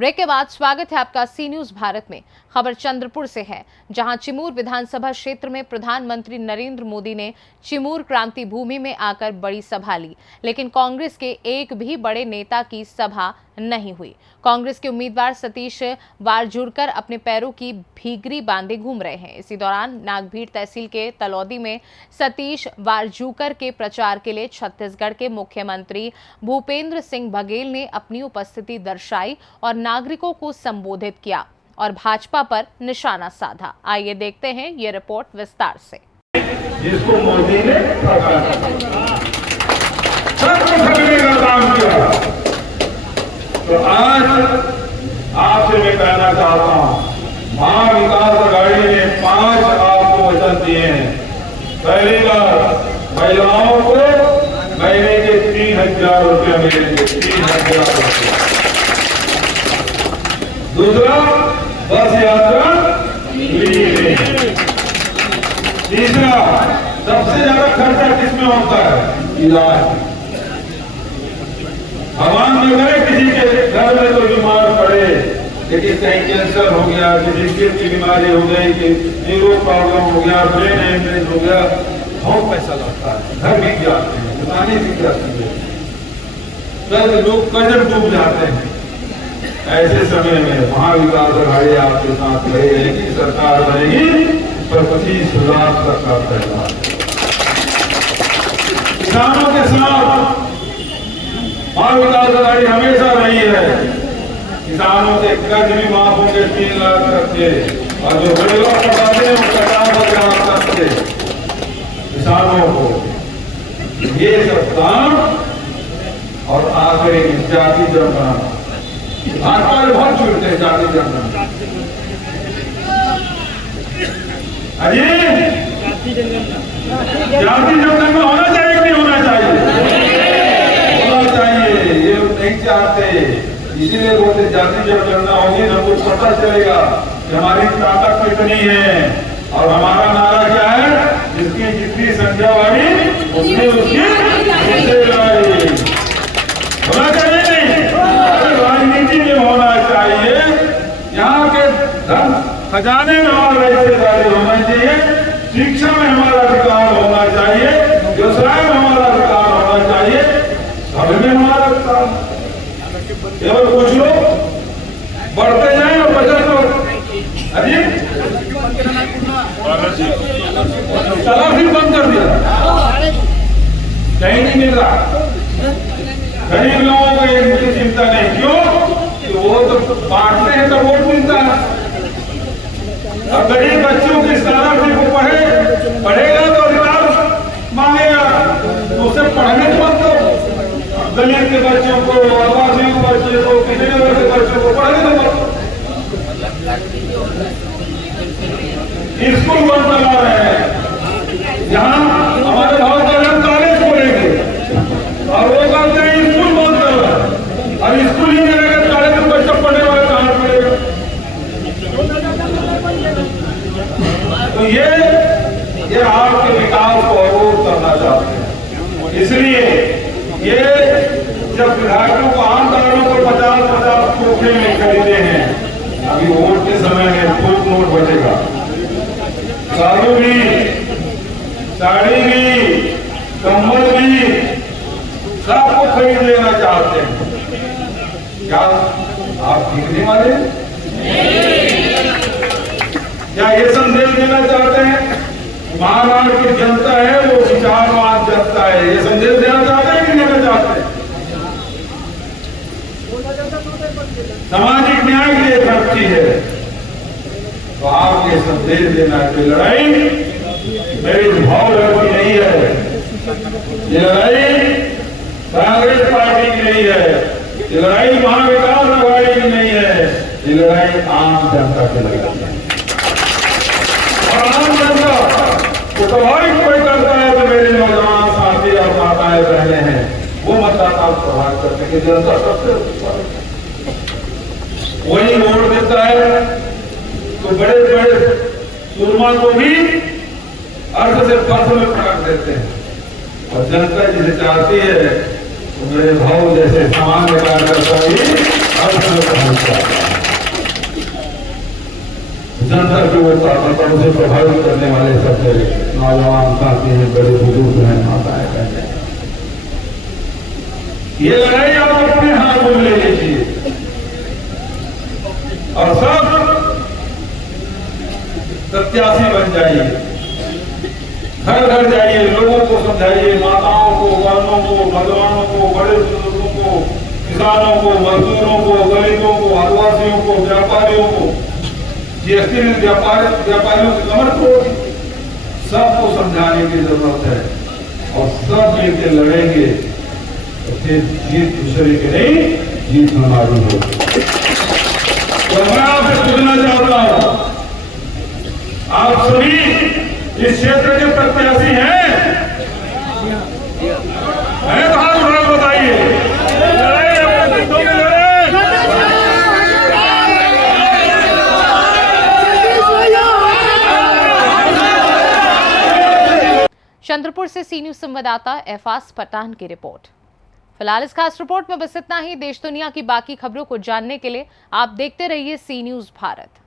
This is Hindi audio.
ब्रेक के बाद स्वागत है आपका सी न्यूज भारत में। खबर चंद्रपुर से है, जहां चिमूर विधानसभा क्षेत्र में प्रधानमंत्री नरेंद्र मोदी ने चिमूर क्रांति भूमि में आकर बड़ी सभा ली, लेकिन कांग्रेस के एक भी बड़े नेता की सभा नहीं हुई। कांग्रेस के उम्मीदवार सतीश वारजूरकर अपने पैरों की भीगरी बांधे घूम रहे हैं। इसी दौरान नागभीड़ तहसील के तलौदी में सतीश वारजूरकर के प्रचार के लिए छत्तीसगढ़ के मुख्यमंत्री भूपेंद्र सिंह बघेल ने अपनी उपस्थिति दर्शाई और नागरिकों को संबोधित किया और भाजपा पर निशाना साधा। आइए देखते हैं ये रिपोर्ट विस्तार से। जिसको मोदी ने काम किया, तो आज आपसे मैं कहना चाहता हूं, महाविकास आघाड़ी ने 5 आपको वचन दिए हैं। पहली बार महिलाओं को महीने के 3,000 रुपया मिलेंगे, 3,000 रुपया। दूसरा, बस यात्रा फ्री है। तीसरा, सबसे ज्यादा खर्चा किसमें होता है? इलाज। भगवान न करे किसी के घर में तो बीमार पड़े, लेकिन कहीं कैंसर हो गया, किसी दिल की बीमारी हो गई, कि न्यूरो प्रॉब्लम हो गया, ब्रेन हेमरेज हो गया, बहुत पैसा लगता है, घर बिक जाते हैं, दुकानें बिक जाती है, कई लोग कर्ज डूब जाते हैं। ऐसे समय में महाविकास आघाड़ी आपके साथ रहेगी कि सरकार बनेगी, पर 25,000 तक का पैसा किसानों के साथ महाविकास आघाड़ी हमेशा रही है। किसानों के कर्ज भी माफ होंगे 3 लाख तक के, और जो बेरोजगार बताते हैं 50,000 तक के किसानों को ये सब काम। और आखिरी जाति जनगणना, भाजपा में बहुत छूटते हैं जाति जनगणना। अरे जाति जनगणना होना चाहिए कि नहीं होना चाहिए? होना चाहिए। ये नहीं चाहते, इसीलिए बोलते जाति जनगणना होगी ना, कुछ पता चलेगा कि हमारी ताकत कितनी है। और हमारा नारा क्या है? जिसकी जितनी संख्या बढ़ी उसकी होना चाहिए। नहीं, राजनीति में होना चाहिए। यहाँ के धन खजाने में हमारा हिस्सेदारी होना चाहिए, शिक्षा में हमारा अधिकार होना चाहिए, व्यवसाय में हमारा अधिकार होना चाहिए, सब में हमारा अधिकार। केवल कुछ लोग बढ़ते जाए और बचत लोग अरे तलाश भी बंद कर दिया, कहीं नहीं मिल रहा। गरीब लोगों को इनकी चिंता नहीं, क्यों? वो तो बांटते हैं तो वोट मिलता है। अब गरीब बच्चों की स्कॉलरशिप को पढ़ेगा तो अधिकार मांगेगा, तो उसे पढ़ने मत दो। दलित के बच्चों को, आदिवासियों के बच्चों को, किसी के बच्चों को पढ़ने दो। स्कूल बंद करवा रहे हैं, यहाँ हमारे भाव कॉलेज खोलेंगे और वो कहते हैं स्कूल बंद कर रहा है। और स्कूल ही नहीं रहेगा, कॉलेज में बच्चा पढ़ने वाले कहाँ पढ़ेगा? तो ये आपके विकास को अवरोध करना चाहते हैं। इसलिए ये जब विधायकों को आमदारों को 50-50 खोखे में खरीदे हैं, अभी वोट के समय में थोक नोट बचेगा, साधु भी, साड़ी भी, कम्बल भी, सबको खरीद लेना चाहते हैं। क्या आप खरीदने वाले? क्या ये संदेश देना चाहते हैं? महाराष्ट्र की जनता है वो विचारवान जनता है, ये संदेश देना चाहते हैं कि नहीं देना चाहते? सामाजिक न्याय की एक शक्ति है, तो आपके संदेश देना की लड़ाई मेरी भाव लड़की नहीं है, ये लड़ाई कांग्रेस पार्टी की नहीं है, ये लड़ाई महाविकास आघाड़ी की नहीं है, ये लड़ाई आम जनता की लड़ाई है। और आम जनता को प्रभावित कोई करता है तो मेरे नौजवान साथी और माताएं बहने हैं, वो मतदाता प्रभावित करते हैं। जनता सबसे वही वोट देता है तो बड़े बड़े सुरमा को भी अर्थ से पर्थ में पकड़ देते हैं। और जनता जिसे चाहती है मेरे भाव जैसे सामान्य कार्यकर्ता ही जनता की वो कार्यकर्ताओं से प्रभावित करने वाले सब मेरे नौजवान साथी हैं, बड़े बुजुर्ग हैं, माताएं बहनें, ये लड़ाई आप अपने हाथ में ले लीजिए और सब प्रत्याशी बन जाइए, घर घर जाइए, लोगों को समझाइए, माताओं को, बहनों को, नौजवानों को, बड़े बुजुर्गों को, किसानों को, मजदूरों को, गरीबों को, आदिवासियों को, व्यापारियों को, जीएसटी व्यापारियों की कमर तोड़, सबको समझाने की जरूरत है और सब मिलकर लड़ेंगे तो फिर जीत दूसरे की नहीं, जीत हमारी होगी। तो मैं आपसे पूछना चाहता हूं, आप सभी इस क्षेत्र के प्रत्याशी हैं? तो हाथ उठा बताइए, लड़ाई अपने जिद्दों में लड़े। चंद्रपुर से सी न्यूज संवाददाता एफास पठान की रिपोर्ट। फिलहाल इस खास रिपोर्ट में बस इतना ही। देश दुनिया की बाकी खबरों को जानने के लिए आप देखते रहिए सी न्यूज भारत।